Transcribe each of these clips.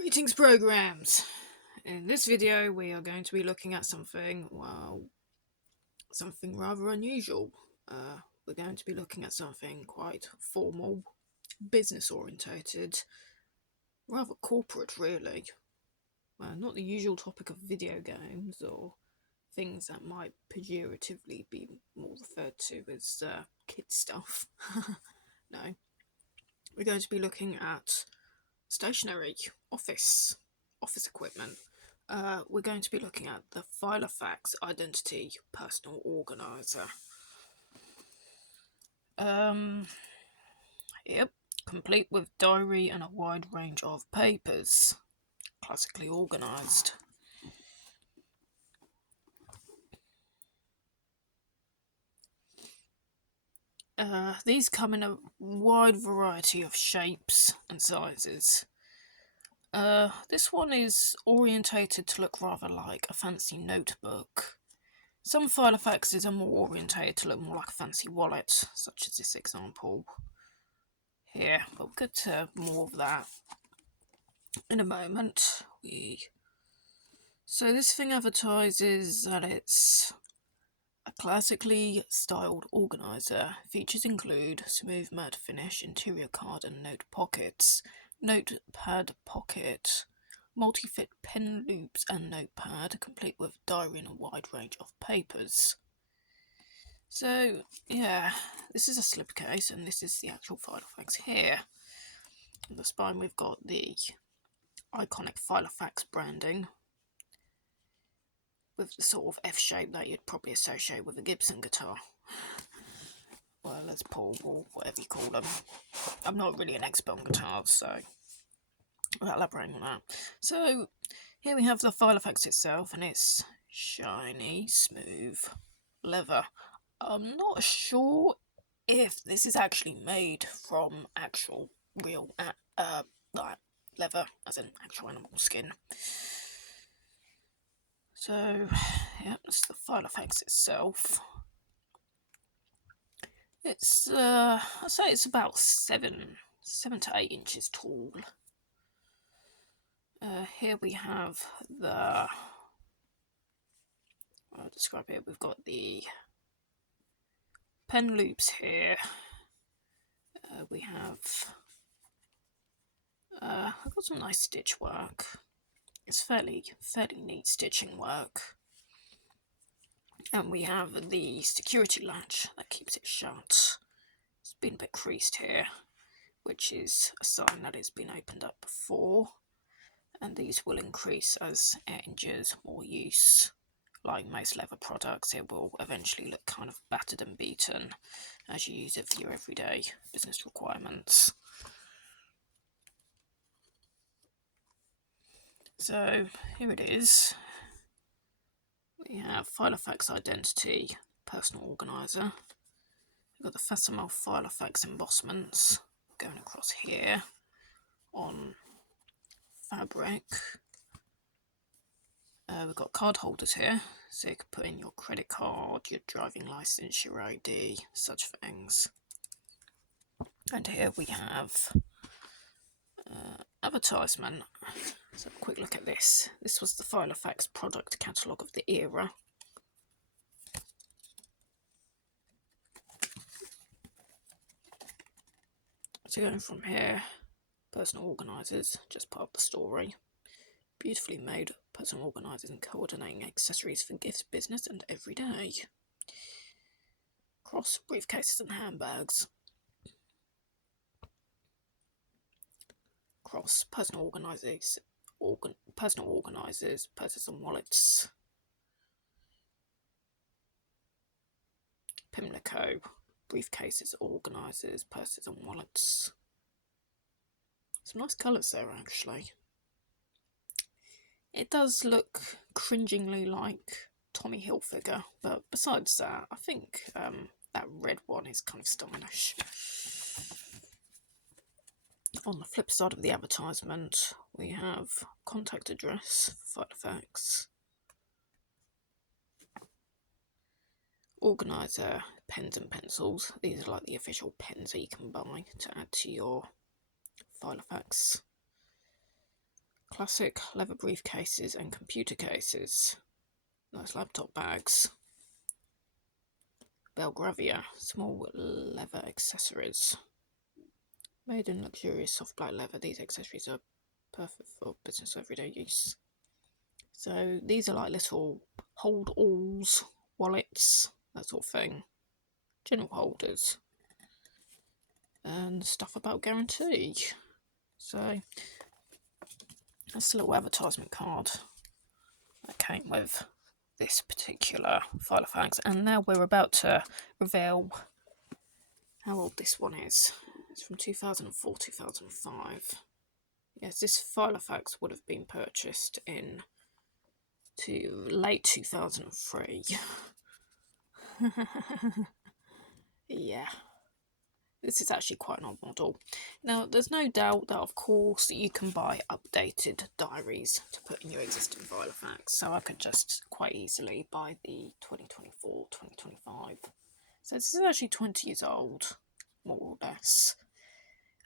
Greetings, programs! In this video we are going to be looking at something rather unusual. We're going to be looking at something quite formal, business orientated, rather corporate really. Not the usual topic of video games or things that might pejoratively be more referred to as kid stuff. No. We're going to be looking at stationery, office equipment. We're going to be looking at the Filofax Identity personal organiser. Yep, complete with diary and a wide range of papers, classically organised. These come in a wide variety of shapes and sizes. This one is orientated to look rather like a fancy notebook. Some Filofaxes are more orientated to look more like a fancy wallet, such as this example here, but we'll get to more of that in a moment. So this thing advertises that it's a classically styled organiser. Features include smooth matte finish, interior card and note pockets, notepad pocket, multi-fit pen loops and notepad, complete with diary and a wide range of papers. So yeah, this is a slipcase and this is the actual Filofax here. On the spine we've got the iconic Filofax branding with the sort of F shape that you'd probably associate with a Gibson guitar. Well, Les Paul or whatever you call them. I'm not really an expert on guitars, so without elaborating on that. So here we have the Filofax itself, and it's shiny, smooth leather. I'm not sure if this is actually made from actual real like leather, as in actual animal skin. So yeah, that's the Filofax itself. It's I'd say it's about 7 to 8 inches tall. Here we have I'll describe it. We've got the pen loops here. We have I've got some nice stitch work. It's fairly neat stitching work. And we have the security latch that keeps it shut. It's been a bit creased here, which is a sign that it's been opened up before. And these will increase as it endures more use. Like most leather products, it will eventually look kind of battered and beaten as you use it for your everyday business requirements. So here it is. We have Filofax Identity personal organiser. We've got the Fascination Filofax embossments going across here on fabric. We've got card holders here, so you can put in your credit card, your driving licence, your ID, such things. And here we have advertisement. So a quick look at this. This was the Filofax product catalogue of the era. So going from here, personal organisers, just part of the story. Beautifully made personal organisers and coordinating accessories for gifts, business and everyday. Cross briefcases and handbags. Cross personal organisers, purses and wallets. Pimlico, briefcases, organisers, purses and wallets. Some nice colours there actually. It does look cringingly like Tommy Hilfiger, but besides that, I think that red one is kind of stylish. On the flip side of the advertisement, we have contact address for Filofax, organiser, pens and pencils. These are like the official pens that you can buy to add to your Filofax classic leather briefcases and computer cases. Nice laptop bags. Belgravia, small leather accessories. Made in luxurious soft black leather, these accessories are perfect for business everyday use. So these are like little hold-alls, wallets, that sort of thing. General holders. And stuff about guarantee. So that's a little advertisement card that came with this particular Filofax. And now we're about to reveal how old this one is. It's from 2004-2005. Yes, this Filofax would have been purchased in late 2003. Yeah. This is actually quite an old model. Now, there's no doubt that, of course, you can buy updated diaries to put in your existing Filofax. So I could just quite easily buy the 2024-2025. So this is actually 20 years old, more or less.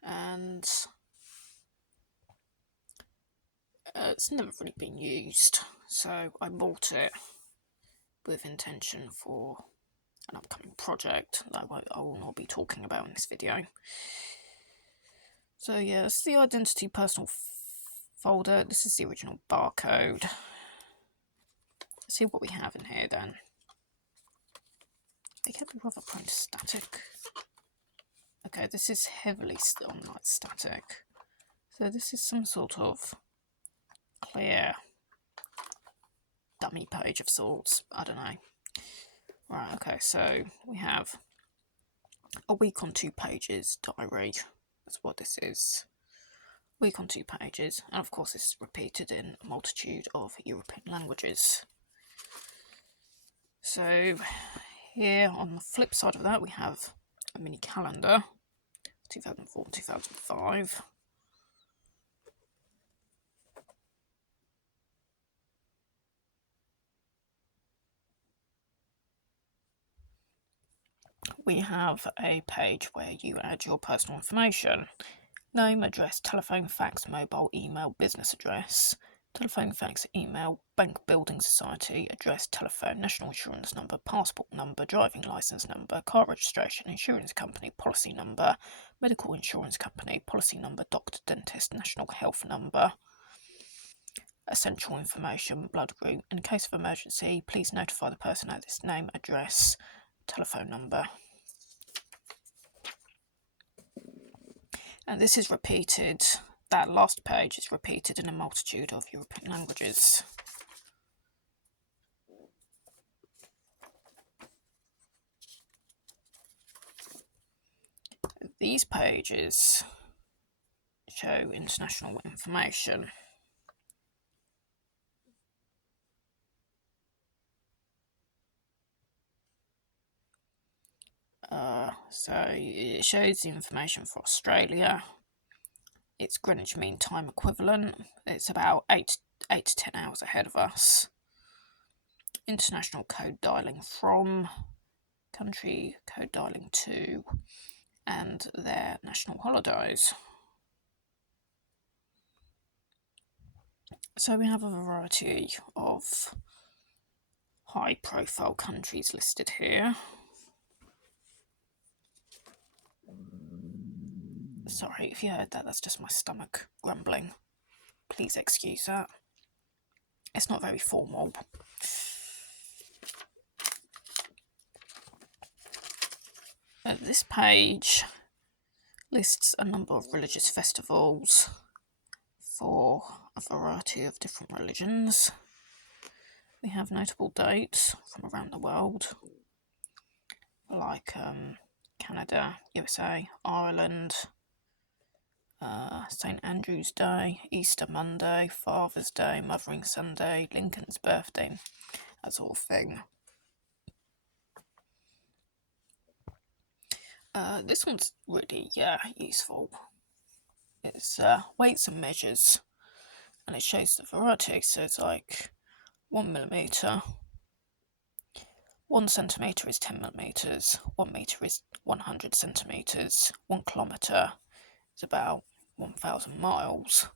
And it's never really been used. So I bought it with intention for an upcoming project that I will not be talking about in this video. So yeah, it's the Identity personal folder. This is the original barcode. Let's see what we have in here then. They can be rather prone to static. Okay, this is heavily on like static. So this is some sort of clear dummy page of sorts. I don't know. Right, okay, so we have a week on 2 pages diary. That's what this is. Week on 2 pages. And of course it's repeated in a multitude of European languages. So here on the flip side of that we have a mini calendar, 2004-2005. We have a page where you add your personal information. Name, address, telephone, fax, mobile, email, business address, telephone, fax, email, bank, building society, address, telephone, national insurance number, passport number, driving licence number, car registration, insurance company, policy number, medical insurance company, policy number, doctor, dentist, national health number, essential information, blood group. In case of emergency, please notify the person at this name, address, telephone number. And this is repeated, that last page is repeated in a multitude of European languages. These pages show international information. So it shows the information for Australia. It's Greenwich Mean Time equivalent. It's about 8 to 10 hours ahead of us. International code dialing from, country code dialing to, and their national holidays. So we have a variety of high profile countries listed here. Sorry if you heard that, that's just my stomach grumbling. Please excuse that. It's not very formal. This page lists a number of religious festivals for a variety of different religions. We have notable dates from around the world, like Canada, USA, Ireland, St. Andrew's Day, Easter Monday, Father's Day, Mothering Sunday, Lincoln's birthday, that sort of thing. This one's really useful. It's weights and measures, and it shows the variety. So it's like 1 millimetre, 1 centimetre is 10 millimetres, 1 metre is 100 centimetres, 1 kilometre is about 1,000 miles.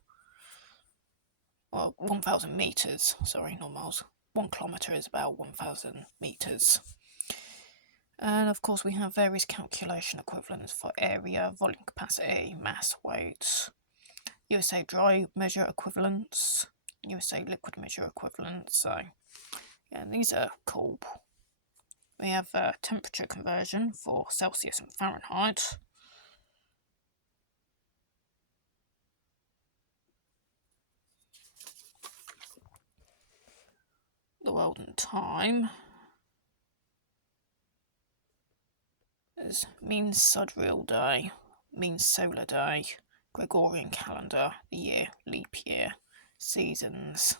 well, 1,000 metres, sorry, not miles. 1 kilometre is about 1,000 metres. And of course we have various calculation equivalents for area, volume capacity, mass, weight, USA dry measure equivalents, USA liquid measure equivalents. So yeah, these are cool. We have temperature conversion for Celsius and Fahrenheit. The world and time is mean sidereal day, mean solar day, Gregorian calendar, the year, leap year, seasons.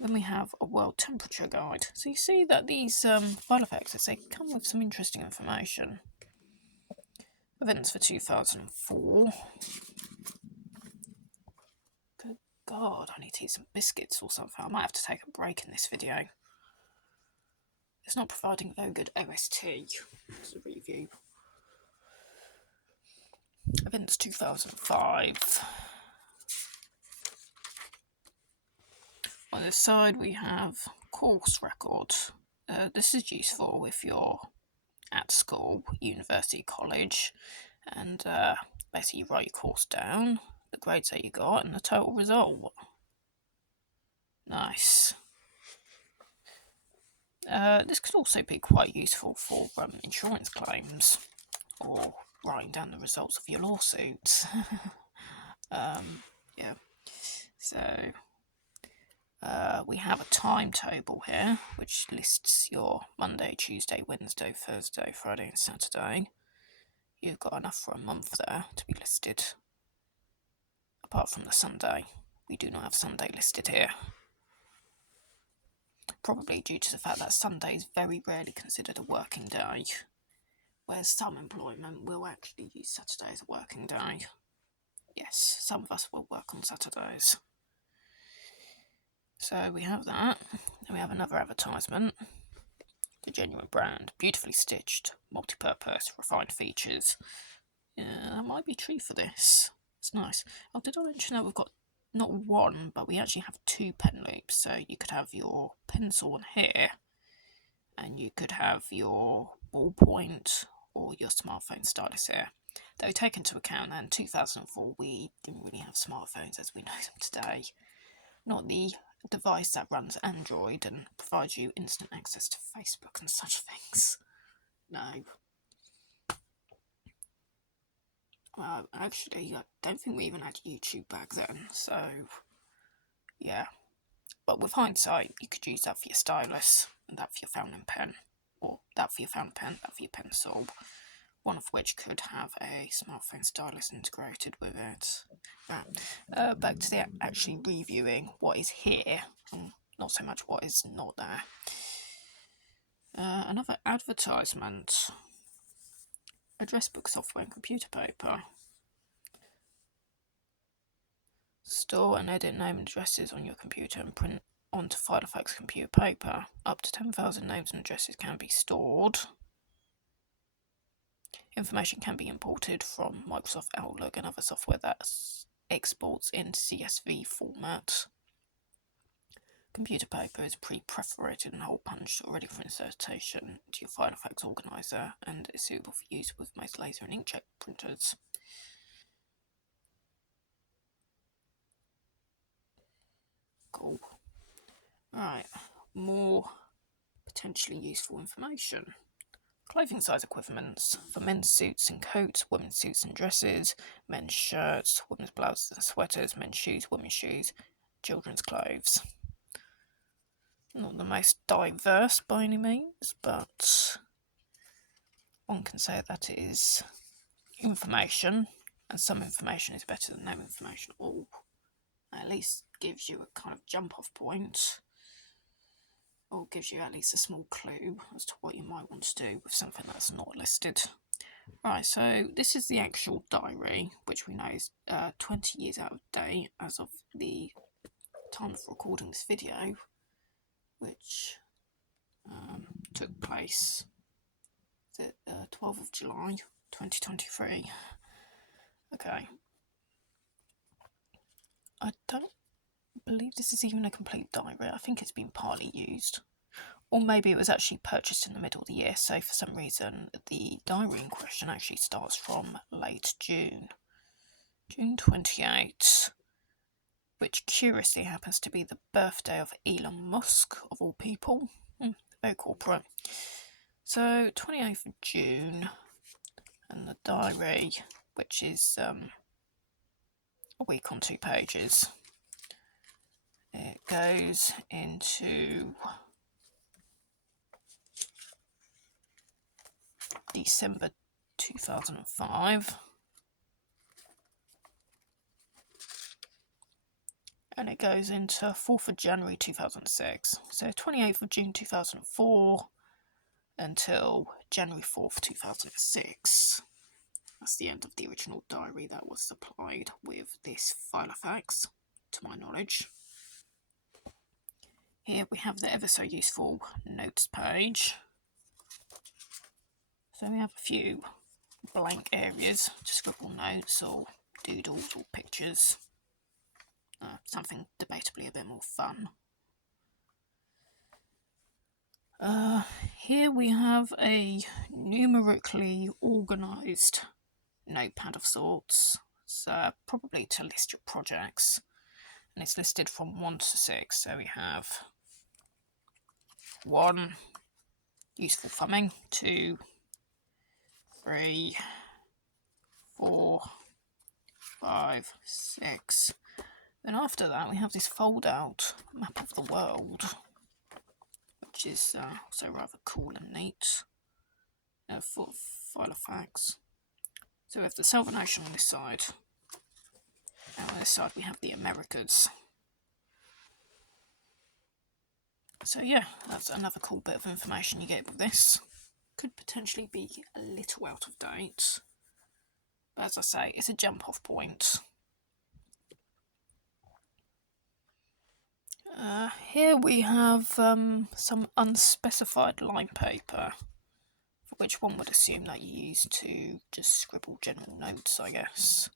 Then we have a world temperature guide. So you see that these Filofaxes, they come with some interesting information. Events for 2004. Good God, I need to eat some biscuits or something. I might have to take a break in this video. It's not providing very good OST as a review. Events 2005. On this side we have course record. This is useful if you're at school, university, college, and basically you write your course down, the grades that you got, and the total result. Nice. This could also be quite useful for insurance claims or writing down the results of your lawsuits. Yeah. So we have a timetable here which lists your Monday, Tuesday, Wednesday, Thursday, Friday and Saturday. You've got enough for a month there to be listed. Apart from the Sunday. We do not have Sunday listed here. Probably due to the fact that Sunday is very rarely considered a working day, whereas some employment will actually use Saturday as a working day. Yes, some of us will work on Saturdays. So we have that. Then we have another advertisement. The genuine brand, beautifully stitched, multi-purpose, refined features. Yeah, that might be true for this. It's nice. Oh, did I mention that we've got not one, but we actually have 2 pen loops. So you could have your pencil on here, and you could have your ballpoint or your smartphone stylus here. Though take into account that in 2004 we didn't really have smartphones as we know them today. Not the device that runs Android and provides you instant access to Facebook and such things. No. Well, actually, I don't think we even had YouTube back then, so yeah. But with hindsight, you could use that for your stylus, and that for your fountain pen, or that for your fountain pen, that for your pencil, one of which could have a smartphone stylus integrated with it. Right. Back to the actually reviewing what is here, and not so much what is not there. Another advertisement. Address book software and computer paper. Store and edit name and addresses on your computer and print onto Filofax computer paper. Up to 10,000 names and addresses can be stored. Information can be imported from Microsoft Outlook and other software that exports in CSV format. Computer paper is pre-perforated and hole punched, ready for insertion into your Filofax organiser, and is suitable for use with most laser and inkjet printers. Cool. Right, more potentially useful information. Clothing size equivalents for men's suits and coats, women's suits and dresses, men's shirts, women's blouses and sweaters, men's shoes, women's shoes, children's clothes. Not the most diverse by any means, but one can say that it is information, and some information is better than no information at all. At least gives you a kind of jump off point, or gives you at least a small clue as to what you might want to do with something that's not listed. Right, so this is the actual diary, which we know is 20 years out of date as of the time of recording this video, which took place the 12th of July 2023. Okay. I don't I believe this is even a complete diary. I think it's been partly used. Or maybe it was actually purchased in the middle of the year, so for some reason the diary in question actually starts from late June. June 28th, which curiously happens to be the birthday of Elon Musk, of all people. Very corporate. So 28th of June, and the diary, which is a week on 2 pages. It goes into December 2005. And it goes into 4th of January 2006. So 28th of June 2004 until January 4th 2006. That's the end of the original diary that was supplied with this Filofax, to my knowledge. Here we have the ever so useful notes page. So we have a few blank areas to scribble notes or doodles or pictures. Something debatably a bit more fun. Here we have a numerically organised notepad of sorts. So probably to list your projects. And it's listed from 1 to 6. So we have 1, useful thumbing, 2, 3, 4, 5, 6. Then after that we have this fold out map of the world, which is also rather cool and neat for Filofax. So we have the Southern Ocean on this side, and on this side we have the Americas. So yeah, that's another cool bit of information you get with this. Could potentially be a little out of date, but as I say, it's a jump off point. Here we have some unspecified line paper, for which one would assume that you use to just scribble general notes, I guess.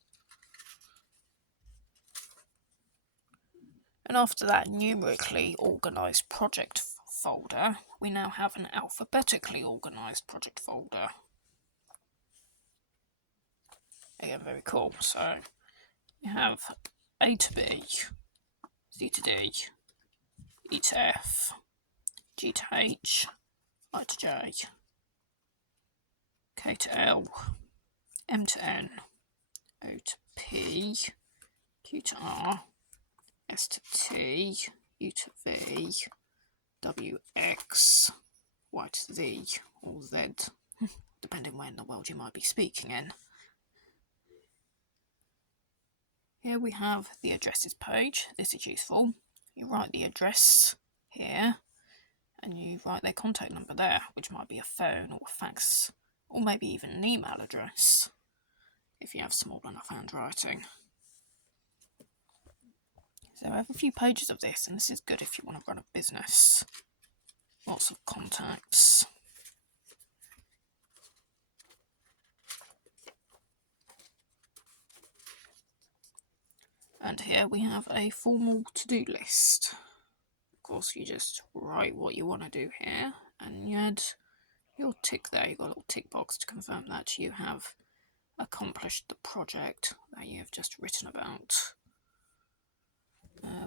And after that numerically organised project folder, we now have an alphabetically organised project folder. Again, very cool. So we have A to B, C to D, E to F, G to H, I to J, K to L, M to N, O to P, Q to R, S to T, U to V, W, X, Y to Z, or Z, depending where in the world you might be speaking in. Here we have the addresses page. This is useful. You write the address here, and you write their contact number there, which might be a phone or a fax, or maybe even an email address, if you have small enough handwriting. So I have a few pages of this, and this is good if you want to run a business. Lots of contacts. And here we have a formal to-do list. Of course, you just write what you want to do here, and you add your tick there. You've got a little tick box to confirm that you have accomplished the project that you have just written about.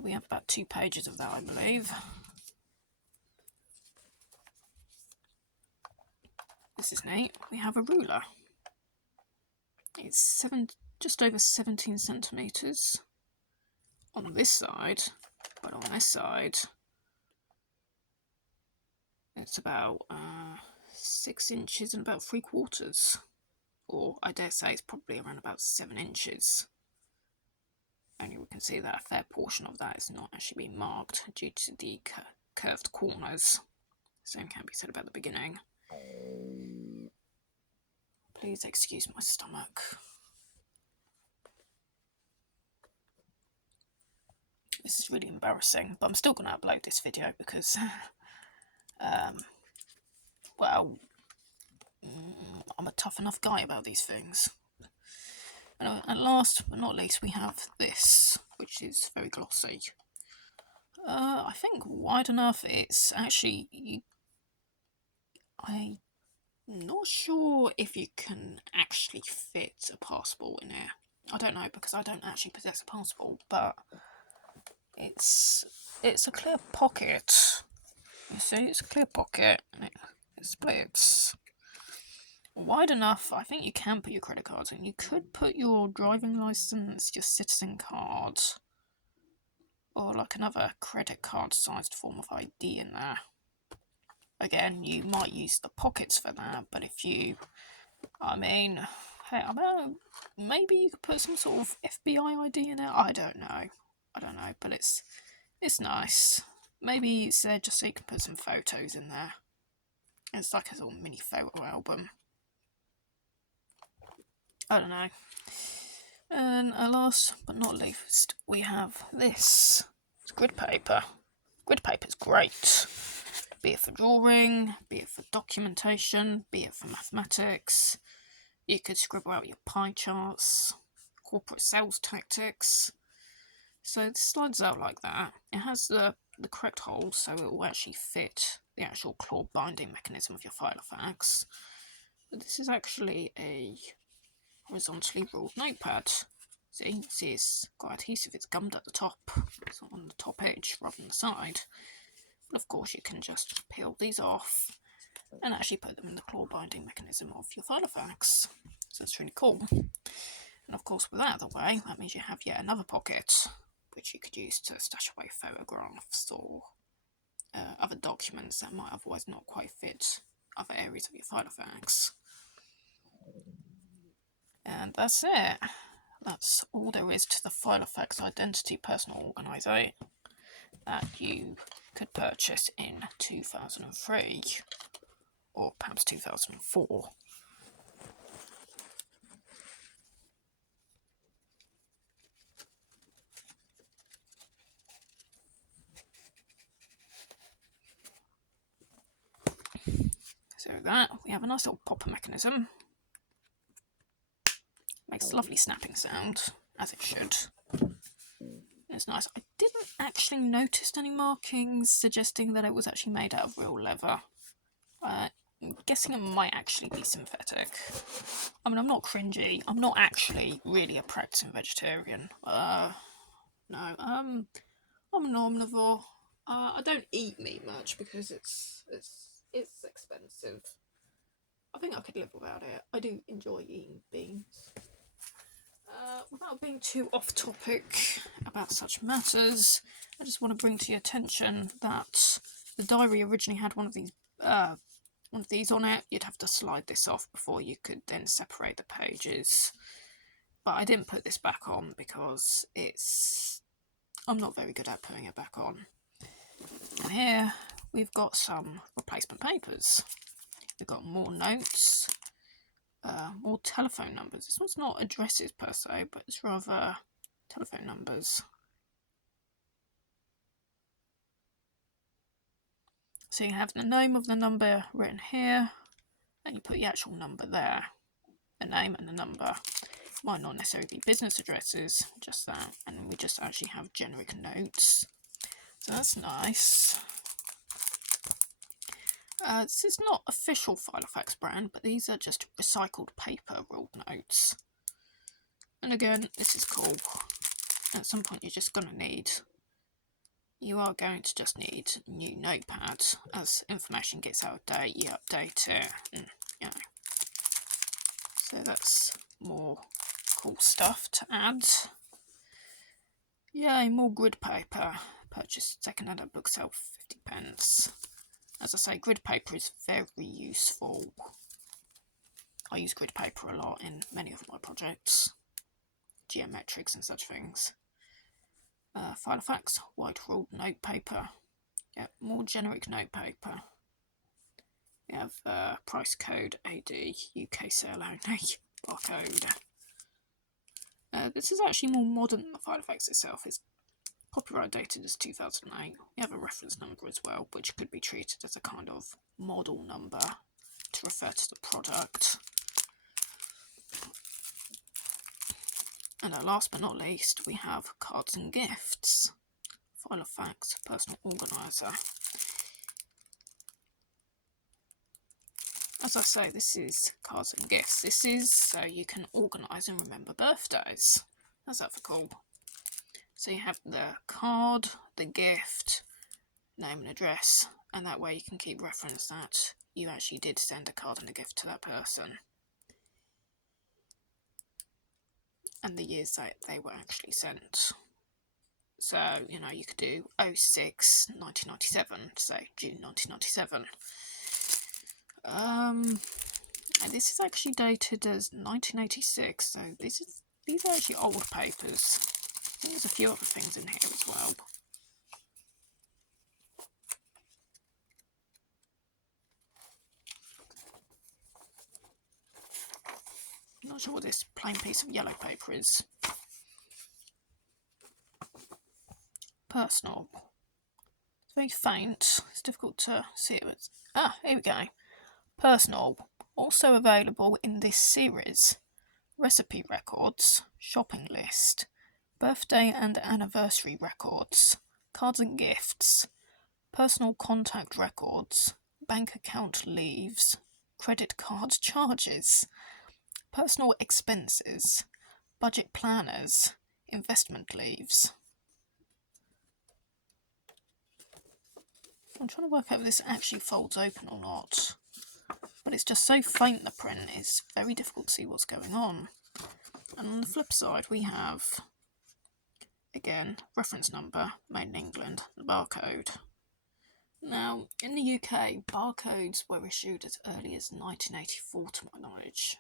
We have about 2 pages of that, I believe. This is neat. We have a ruler. It's just over 17 centimetres on this side, but on this side it's about 6 inches and about 3/4, or I dare say it's probably around about 7 inches. Only we can see that a fair portion of that is not actually being marked due to the curved corners. Same can be said about the beginning. Please excuse my stomach. This is really embarrassing, but I'm still going to upload this video because, well, I'm a tough enough guy about these things. And last but not least, we have this, which is very glossy. I think wide enough. It's actually I'm not sure if you can actually fit a passport in here. I don't know because I don't actually possess a passport, but it's a clear pocket. You see, it's a clear pocket and it splits. Wide enough, I think you can put your credit cards in. You could put your driving license, your citizen card, or like another credit card sized form of ID in there. Again, you might use the pockets for that, but if you, hey, I don't know, maybe you could put some sort of FBI ID in it. I don't know, but it's nice. Maybe it's there just so you can put some photos in there. It's like a little mini photo album. I don't know. And last but not least, we have this. It's grid paper. Grid paper is great. Be it for drawing, be it for documentation, be it for mathematics. You could scribble out your pie charts, corporate sales tactics. So it slides out like that. It has the correct holes, so it will actually fit the actual claw binding mechanism of your Filofax. But this is actually a horizontally ruled notepad. See it's got adhesive, it's gummed at the top. It's on the top edge rather than the side. But of course you can just peel these off and actually put them in the claw binding mechanism of your Filofax. So that's really cool. And of course with that out of the way, that means you have yet another pocket which you could use to stash away photographs or other documents that might otherwise not quite fit other areas of your Filofax. And that's it. That's all there is to the Filofax Identity personal organiser that you could purchase in 2003 or perhaps 2004. So that, we have a nice little popper mechanism. Makes a lovely snapping sound, as it should. It's nice. I didn't actually notice any markings suggesting that it was actually made out of real leather. I'm guessing it might actually be synthetic. I mean, I'm not cringy. I'm not actually really a practicing vegetarian. No. I'm an omnivore. I don't eat meat much because it's expensive. I think I could live without it. I do enjoy eating beans. Without being too off topic about such matters, I just want to bring to your attention that the diary originally had one of these on it. You'd have to slide this off before you could then separate the pages. But I didn't put this back on because I'm not very good at putting it back on. And here we've got some replacement papers. We've got more notes, more telephone numbers. This one's not addresses per se, but it's rather telephone numbers. So you have the name of the number written here, and you put the actual number there. The name and the number. Might not necessarily be business addresses, just that. And we just actually have generic notes. So that's nice. This is not official Filofax brand, but these are just recycled paper ruled notes. And again, this is cool. At some point you're just going to need, you are going to just need new notepads. As information gets out of date, you update it, and you know. So that's more cool stuff to add. Yay, more grid paper. Purchased second-hand at book sale for 50p. As I say, grid paper is very useful. I use grid paper a lot in many of my projects. Geometrics and such things. Filofax, white ruled note paper. Yeah, more generic note paper. We have price code AD, UK sale only, barcode. This is actually more modern than the Filofax itself. It's copyright dated as 2008. We have a reference number as well, which could be treated as a kind of model number to refer to the product. And last but not least, we have cards and gifts. Filofax personal organiser. As I say, this is cards and gifts. This is so you can organise and remember birthdays. How's that for cool? So you have the card, the gift, name and address, and that way you can keep reference that you actually did send a card and a gift to that person. And the years that they were actually sent. So, you know, you could do 06 1997, say June 1997. And this is actually dated as 1986, so these are actually old papers. I think there's a few other things in here as well. I'm not sure what this plain piece of yellow paper is. Personal. It's very faint. It's difficult to see it. Here we go. Personal. Also available in this series. Recipe records, shopping list, birthday and anniversary records, cards and gifts, personal contact records, bank account leaves, credit card charges, personal expenses, budget planners, investment leaves. I'm trying to work out if this actually folds open or not. But it's just so faint, the print, it's very difficult to see what's going on. And on the flip side we have, again, reference number, made in England, the barcode. Now, in the UK, barcodes were issued as early as 1984 to my knowledge.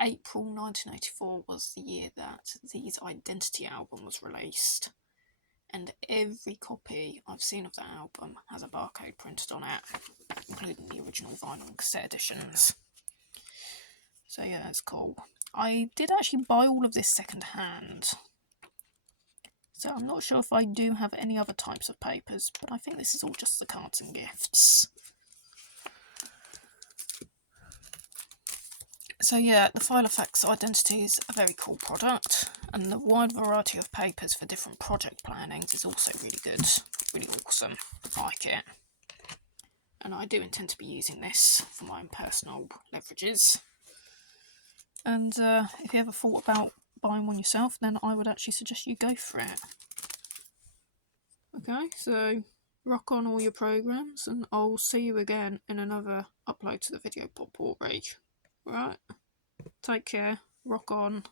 April 1984 was the year that the Identity album was released. And every copy I've seen of that album has a barcode printed on it, including the original vinyl and cassette editions. So yeah, that's cool. I did actually buy all of this second hand, so I'm not sure if I do have any other types of papers, but I think this is all just the cards and gifts. So yeah, the Filofax Identity is a very cool product, and the wide variety of papers for different project plannings is also really good, really awesome. I like it. And I do intend to be using this for my own personal leverages. And if you ever thought about buying one yourself, then I would actually suggest you go for it. Okay, so rock on all your programs, and I'll see you again in another upload to the video pot-pourri. Right, take care, rock on.